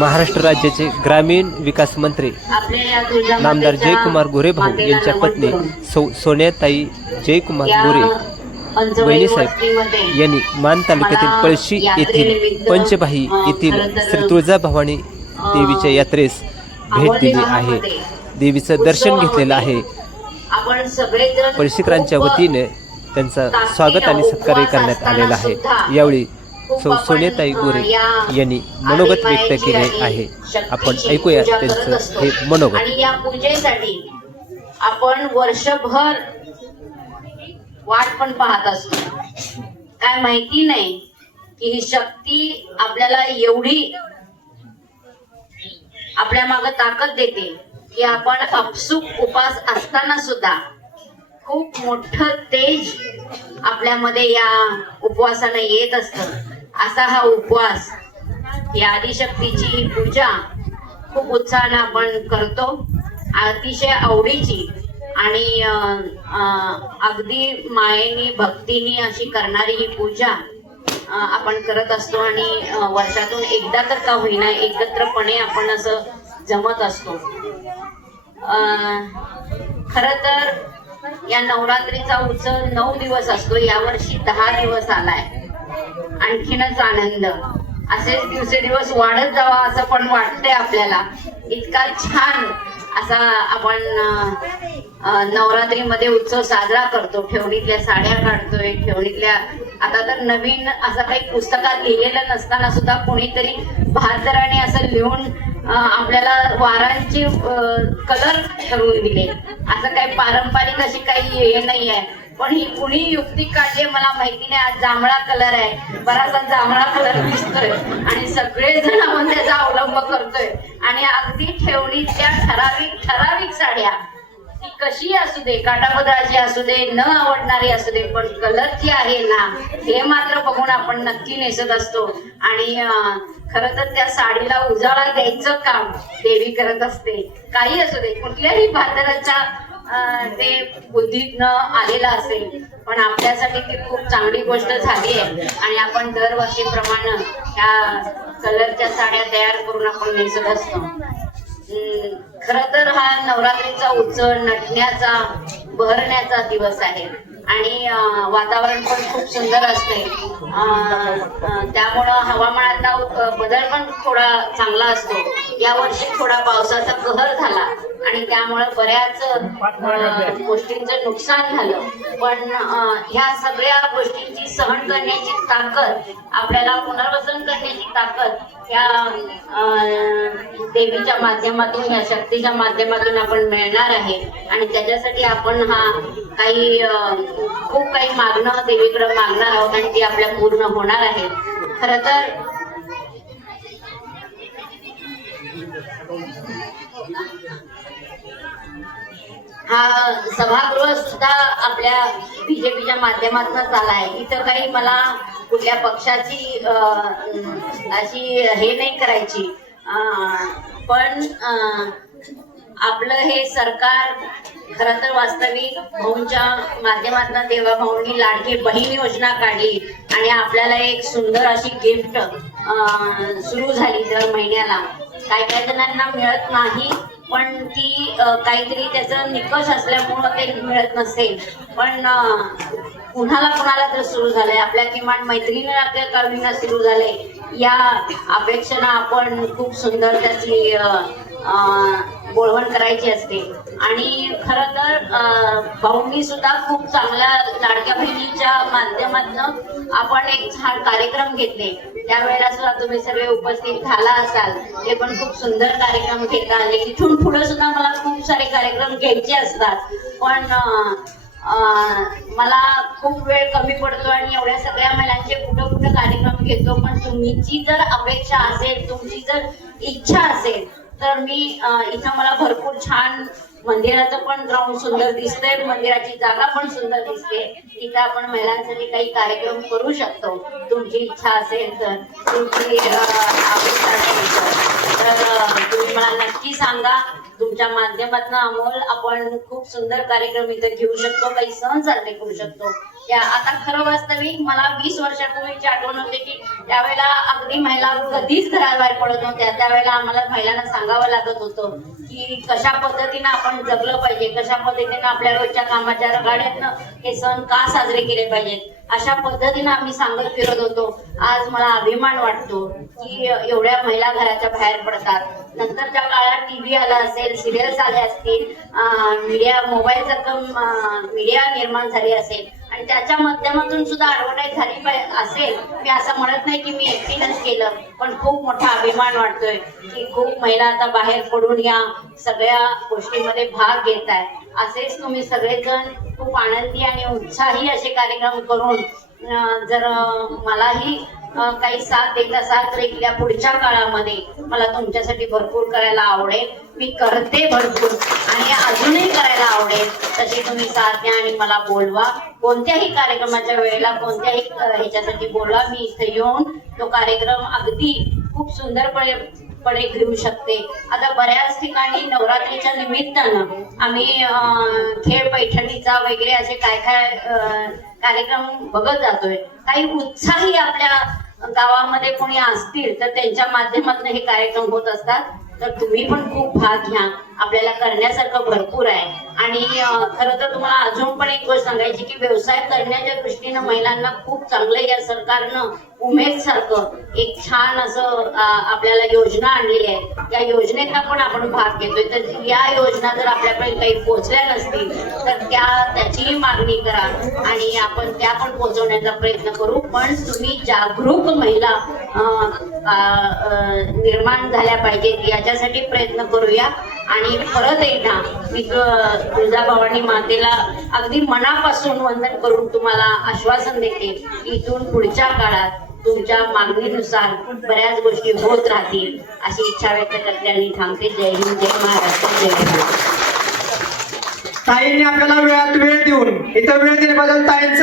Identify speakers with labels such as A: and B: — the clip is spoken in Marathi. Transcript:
A: महाराष्ट्र राज्याचे ग्रामीण विकास मंत्री नामदार जयकुमार गोरे भाऊ यांच्या पत्नी
B: सो
A: सौ सोन्याताई जयकुमार गोरे
B: पंचवटी
A: वहिनीसाहेब यांनी मान तालुक्यातील पळशी येथील
B: यात्रेनिमित्त,
A: पंचबाही येथील श्री तुळजाभवानी देवीच्या यात्रेस भेट दिली आहे. देवीचं दर्शन घेतलेलं आहे. पळशीकरांच्या वतीने त्यांचं स्वागत आणि सत्कार करण्यात आलेला आहे. यावेळी सौ सोनेताई गोरे यांनी मनोगत व्यक्त केले आहे. आपण ऐकूया त्यांचं हे मनोगत.
B: आणि या पूजेसाठी आपण वर्षभर वाट पण पाहत असतो. काय माहिती नाही की ही शक्ती आपल्याला एवढी आपल्या माग ताकद देते की आपण अपसूक उपास असताना सुद्धा खूप मोठं तेज आपल्यामध्ये या उपवासानं येत असतं. असा हा उपवास या आदिशक्तीची पूजा खूप उत्साहानं आपण करतो. अतिशय आवडीची आणि अगदी मायेनी भक्तीनी अशी करणारी ही पूजा आपण करत असतो आणि वर्षातून एकदा तर का होईना एकत्रपणे आपण असं जमत असतो. खर तर या नवरात्रीचा उत्सव नऊ दिवस असतो. यावर्षी दहा दिवस आलाय. आणखीनच आनंद. असेच दिवसेदिवस वाढत जावा असं पण वाटतंय आपल्याला. इतका छान असा आपण नवरात्रीमध्ये उत्सव साजरा करतो. ठेवणीतल्या साड्या काढतोय ठेवणीतल्या आता तर नवीन असं काही पुस्तकात लिहिलेलं नसताना सुद्धा कोणीतरी बहादराने असं लिहून आपल्याला वारांचे कलर ठरवून दिले. असं काही पारंपरिक अशी काही हे नाही आहे पण ही कुणी युक्ती काढली मला माहिती नाही आज जांभळा कलर आहे. बराचसा जांभळा कलर दिसतोय. आणि सगळेजण आपण त्याचा अवलंब करतोय. आणि अगदी ठेवणीच्या ठराविक ठराविक साड्या ती कशी असू दे काटापदराची असू दे न आवडणारी असू दे पण कलरची आहे ना हे मात्र बघून आपण नक्की नेसत असतो. आणि खर खरं तर त्या साडीला उजाळा द्यायचं काम देवी करत असते. काही असू दे कुठल्याही भादराच्या ते बुद्धीतनं आलेलं असेल पण आपल्यासाठी ती खूप चांगली गोष्ट झाली आहे. आणि आपण दरवर्षीप्रमाणे ह्या कलरच्या साड्या तयार करून आपण नेसत असतो. खर तर हा नवरात्रीचा उत्सव नटण्याचा बहरण्याचा दिवस आहे. आणि वातावरण पण खूप सुंदर असते. त्यामुळं हवामानातला बदल पण थोडा चांगला असतो. यावर्षी थोडा पावसाचा कहर झाला. आणि त्यामुळं बऱ्याच गोष्टींचं नुकसान झालं. पण ह्या सगळ्या गोष्टींची सहन करण्याची ताकद आपल्याला पुनर्वसन करण्याची ताकद या देवीच्या माध्यमातून या शक्तीच्या माध्यमातून आपण मिळणार आहे. आणि त्याच्यासाठी आपण हा काही खूप काही मागणं देवीकडे मागणार आहोत आणि ती आपल्या पूर्ण होणार आहे. खर तर हा सभागृह सुद्धा आपल्या बीजेपीच्या माध्यमातून झाला आहे. इथं काही मला कुठल्या पक्षाची अशी हे नाही करायची. पण आपलं हे सरकार खर तर वास्तविक भाऊंच्या माध्यमातून देवा भाऊंनी लाडकी बहीण योजना काढली आणि आपल्याला एक सुंदर अशी गिफ्ट सुरू झाली दर महिन्याला. काही काही जणांना मिळत नाही. पण ती काहीतरी त्याचा निकष असल्यामुळं ते मिळत नसेल. पण कुणाला कुणाला तर सुरू झालंय. आपल्या किमान मैत्रिणीला आपल्या कवींना सुरू झालंय. या अपेक्षेनं आपण खूप सुंदर त्याची अ, बोळवण करायची असते. आणि खर तर भाऊंनी सुद्धा खूप चांगल्या लाडक्या बहिणीच्या माध्यमातून आपण एक छान कार्यक्रम घेतले. त्यावेळेला सुद्धा तुम्ही सगळे उपस्थित झाला असाल. ते पण खूप सुंदर कार्यक्रम घेता आले. इथून पुढे सुद्धा मला खूप सारे कार्यक्रम घ्यायचे असतात. पण मला खूप वेळ कमी पडतो आणि एवढ्या सगळ्या महिलांचे कुठं कुठं कार्यक्रम घेतो. पण तुमची जर अपेक्षा असेल तुमची जर इच्छा असेल तर मी इथं मला भरपूर छान मंदिराचं पण ग्राउंड सुंदर दिसतंय मंदिराची जागा पण सुंदर दिसते. तिथं आपण महिलांसाठी काही कार्यक्रम करू शकतो. तुमची इच्छा असेल तर तुमची तर. तुम्ही मला नक्की सांगा तुमच्या माध्यमातून अमोल आपण खूप सुंदर कार्यक्रम इथे घेऊ शकतो काही सण साजरे करू शकतो. त्या आता खरं वास्तविक मला वीस वर्षापूर्वीची आठवण होते की त्यावेळेला अगदी महिला कधीच घराबाहेर पडत नव्हत्या. त्यावेळेला आम्हाला महिलांना सांगावं लागत होतं की कशा पद्धतीनं आपण जगलं पाहिजे कशा पद्धतीनं आपल्या रोजच्या कामाच्या रगाड्यातनं हे सण का साजरे केले पाहिजेत? अशा पद्धतीनं आम्ही सांगत फिरत होतो. आज मला अभिमान वाटतो की एवढ्या महिला घराच्या बाहेर पडतात. नंतरच्या काळात टीव्ही आला असेल सिरियल्स आले असतील मीडिया मोबाईलसारखं मीडिया निर्माण झाली असेल. आणि त्याच्या माध्यमातून सुद्धा ऍडव्हर्टाईज झाली पाहिजे असेल. मी असं म्हणत नाही की मी एकटीनंच केलं पण खूप मोठा अभिमान वाटतोय की खूप महिला आता बाहेर पडून या सगळ्या गोष्टीमध्ये भाग घेत आहे. असेच तुम्ही सगळेजण खूप आनंदी आणि उत्साही असे कार्यक्रम करून जर मलाही काही साथ देता साथ तर पुढच्या काळामध्ये मला तुमच्यासाठी भरपूर करायला आवडेल. मी करते भरपूर आणि अजूनही करायला आवडेल. तशी तुम्ही साथ द्या आणि मला बोलवा. कोणत्याही कार्यक्रमाच्या वेळेला कोणत्याही ह्याच्यासाठी बोलवा. मी इथे येऊन तो कार्यक्रम अगदी खूप सुंदरपणे पणे घेऊ शकते. आता बऱ्याच ठिकाणी नवरात्रीच्या निमित्तानं आम्ही खेळ पैठणीचा वगैरे असे काय काय कार्यक्रम बघत जातोय. काही उत्साही आपल्या गावामध्ये कोणी असतील तर त्यांच्या माध्यमातून हे कार्यक्रम होत असतात. तर तुम्ही पण खूप भाग घ्या. आपल्याला करण्यासारखं भरपूर आहे. आणि खरं तर तुम्हाला अजून पण एक गोष्ट सांगायची की व्यवसाय करण्याच्या दृष्टीनं महिलांना खूप चांगलं या सरकारनं उमेद सारखं एक छान असं आपल्याला योजना आणली आहे. त्या योजनेचा पण आपण भाग घेतोय. तर या योजना जर आपल्याकडे काही पोहोचल्या नसतील तर त्या त्याचीही मागणी करा आणि आपण त्या पण पोहोचवण्याचा प्रयत्न करू. पण तुम्ही जागरूक महिला निर्माण झाल्या पाहिजेत. याच्यासाठी प्रयत्न करूया. आणि परत एकदा मी तुळजाभवानी मातेला अगदी मनापासून वंदन करून तुम्हाला आश्वासन देते की इथून पुढच्या काळात तुमच्या मागणीनुसार बऱ्याच गोष्टी होत राहतील अशी इच्छा व्यक्त करते आणि थांबते. जय हिंद जय महाराष्ट्र जय महाराष्ट्र.
C: ताईंनी आपल्याला वेळात वेळ देऊन इथं वेळ दिल्याबद्दल ताईंचं